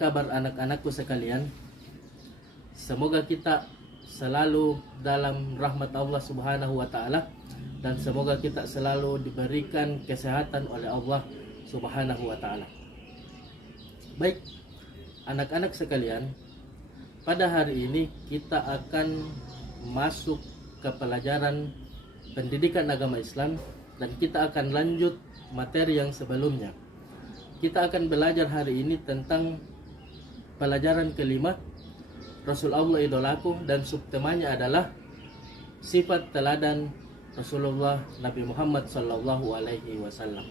kabar anak-anakku sekalian? Semoga kita selalu dalam rahmat Allah Subhanahu wa taala dan semoga kita selalu diberikan kesehatan oleh Allah Subhanahu wa taala. Baik, anak-anak sekalian, pada hari ini kita akan masuk ke pelajaran pendidikan agama Islam dan kita akan lanjut materi yang sebelumnya. Kita akan belajar hari ini tentang pelajaran kelima, Rasul Allah idolaku, dan subtemanya adalah sifat teladan Rasulullah Nabi Muhammad sallallahu alaihi wasallam.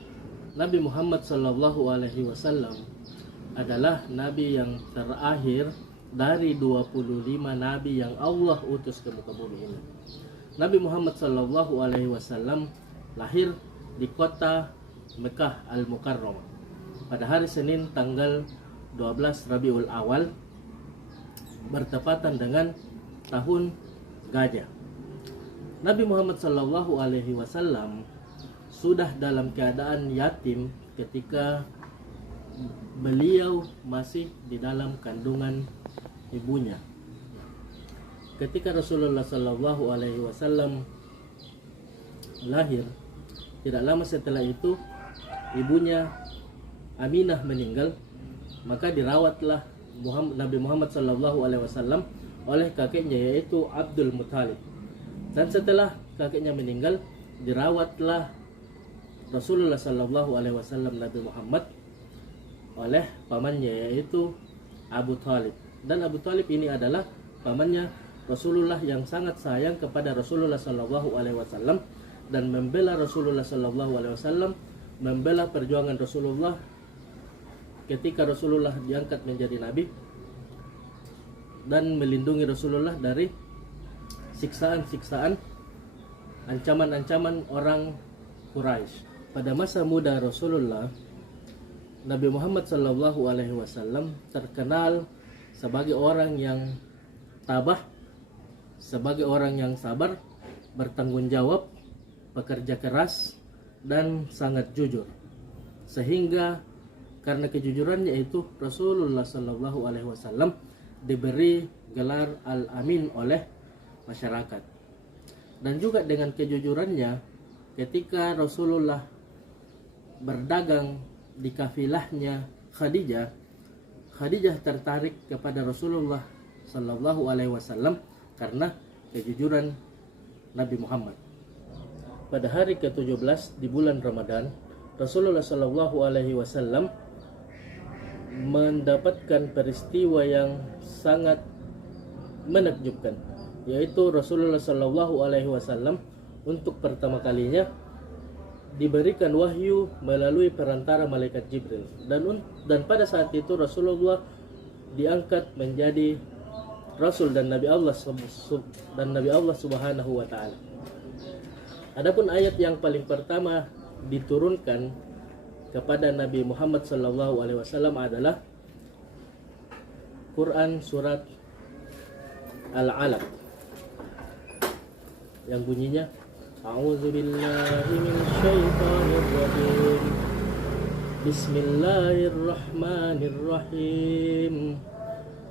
Nabi Muhammad sallallahu alaihi wasallam adalah nabi yang terakhir dari 25 nabi yang Allah utus ke muka bumi ini. Nabi Muhammad sallallahu alaihi wasallam lahir di kota Mekah Al-Mukarramah pada hari Senin tanggal 12 Rabiul Awal bertepatan dengan tahun Gajah. Nabi Muhammad sallallahu alaihi wasallam sudah dalam keadaan yatim ketika beliau masih di dalam kandungan ibunya. Ketika Rasulullah sallallahu alaihi wasallam lahir, tidak lama setelah itu ibunya Aminah meninggal, maka dirawatlah Nabi Muhammad sallallahu alaihi wasallam oleh kakeknya yaitu Abdul Muthalib. Dan setelah kakeknya meninggal, dirawatlah Rasulullah sallallahu alaihi wasallam Nabi Muhammad oleh pamannya yaitu Abu Thalib. Dan Abu Thalib ini adalah pamannya Rasulullah yang sangat sayang kepada Rasulullah sallallahu alaihi wasallam dan membela Rasulullah sallallahu alaihi wasallam, membela perjuangan Rasulullah ketika Rasulullah diangkat menjadi nabi dan melindungi Rasulullah dari siksaan-siksaan, ancaman-ancaman orang Quraisy. Pada masa muda Rasulullah, Nabi Muhammad sallallahu alaihi wasallam terkenal sebagai orang yang tabah, sebagai orang yang sabar, bertanggung jawab, pekerja keras, dan sangat jujur. Sehingga karena kejujurannya itu Rasulullah sallallahu alaihi wasallam diberi gelar Al-Amin oleh masyarakat. Dan juga dengan kejujurannya ketika Rasulullah berdagang di kafilahnya Khadijah tertarik kepada Rasulullah sallallahu alaihi wasallam karena kejujuran Nabi Muhammad. Pada hari ke-17 di bulan Ramadan, Rasulullah sallallahu alaihi wasallam mendapatkan peristiwa yang sangat menakjubkan, yaitu Rasulullah sallallahu alaihi wasallam untuk pertama kalinya diberikan wahyu melalui perantara malaikat Jibril, dan pada saat itu Rasulullah diangkat menjadi Rasul dan Nabi Allah Subhanahu wa taala. Adapun ayat yang paling pertama diturunkan kepada Nabi Muhammad sallallahu alaihi wasallam adalah Quran surat Al-Alaq yang bunyinya A'udzubillahi minasyaitonir rajim. Bismillahirrahmanirrahim.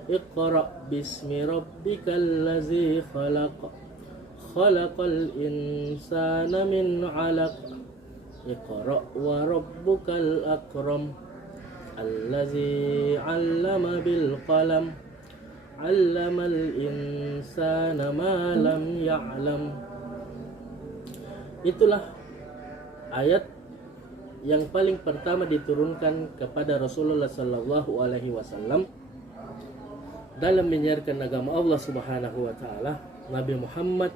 Iqra' bismi rabbikal ladzi khalaq. Khalaqal insana min 'alaq. Iqra' wa rabbukal akram. Alladzi 'allama bil qalam. 'Allamal insana ma lam ya'lam. Itulah ayat yang paling pertama diturunkan kepada Rasulullah sallallahu alaihi wasallam dalam menyiarkan agama Allah Subhanahu wa taala. Nabi Muhammad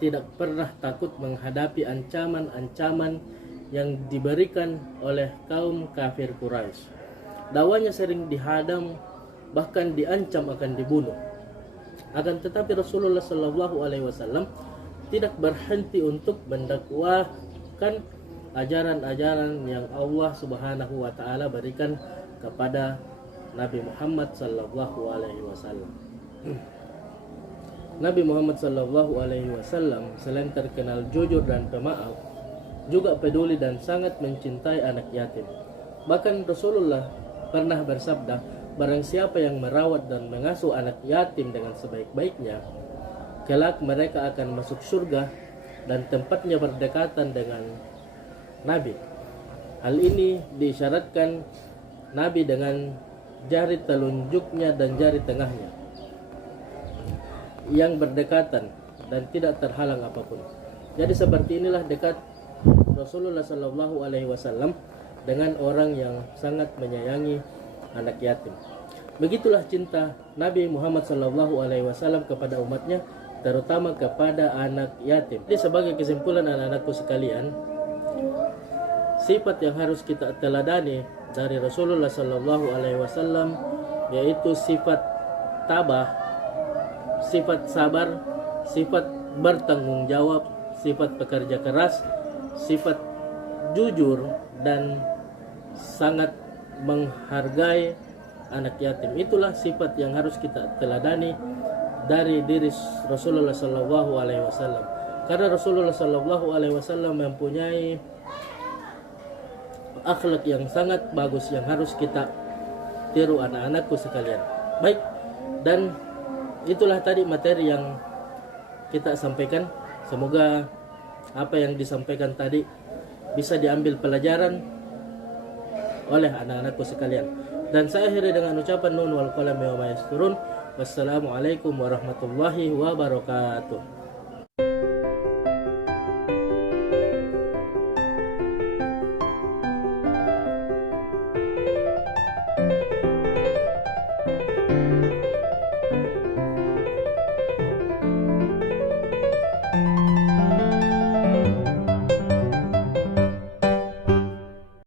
tidak pernah takut menghadapi ancaman-ancaman yang diberikan oleh kaum kafir Quraisy. Dakwanya sering dihadang, bahkan diancam akan dibunuh. Akan tetapi Rasulullah sallallahu alaihi wasallam tidak berhenti untuk mendakwahkan ajaran-ajaran yang Allah Subhanahu wa taala berikan kepada Nabi Muhammad sallallahu alaihi wasallam. Nabi Muhammad sallallahu alaihi wasallam selain terkenal jujur dan pemaaf, juga peduli dan sangat mencintai anak yatim. Bahkan Rasulullah pernah bersabda, barang siapa yang merawat dan mengasuh anak yatim dengan sebaik-baiknya, kelak mereka akan masuk surga dan tempatnya berdekatan dengan Nabi. Hal ini diisyaratkan Nabi dengan jari telunjuknya dan jari tengahnya yang berdekatan dan tidak terhalang apapun. Jadi seperti inilah dekat Rasulullah Sallallahu Alaihi Wasallam dengan orang yang sangat menyayangi anak yatim. Begitulah cinta Nabi Muhammad Sallallahu Alaihi Wasallam kepada umatnya, terutama kepada anak yatim. Jadi sebagai kesimpulan anak-anakku sekalian, sifat yang harus kita teladani dari Rasulullah Sallallahu Alaihi Wasallam yaitu sifat tabah, sifat sabar, sifat bertanggung jawab, sifat pekerja keras, sifat jujur, dan sangat menghargai anak yatim. Itulah sifat yang harus kita teladani dari diri Rasulullah Sallallahu Alaihi Wasallam. Karena Rasulullah Sallallahu Alaihi Wasallam mempunyai akhlak yang sangat bagus yang harus kita tiru anak-anakku sekalian. Baik, dan itulah tadi materi yang kita sampaikan. Semoga apa yang disampaikan tadi bisa diambil pelajaran oleh anak-anakku sekalian. Dan saya akhiri dengan ucapan nun wal qalam wa ma yasturun. Wassalamualaikum warahmatullahi wabarakatuh.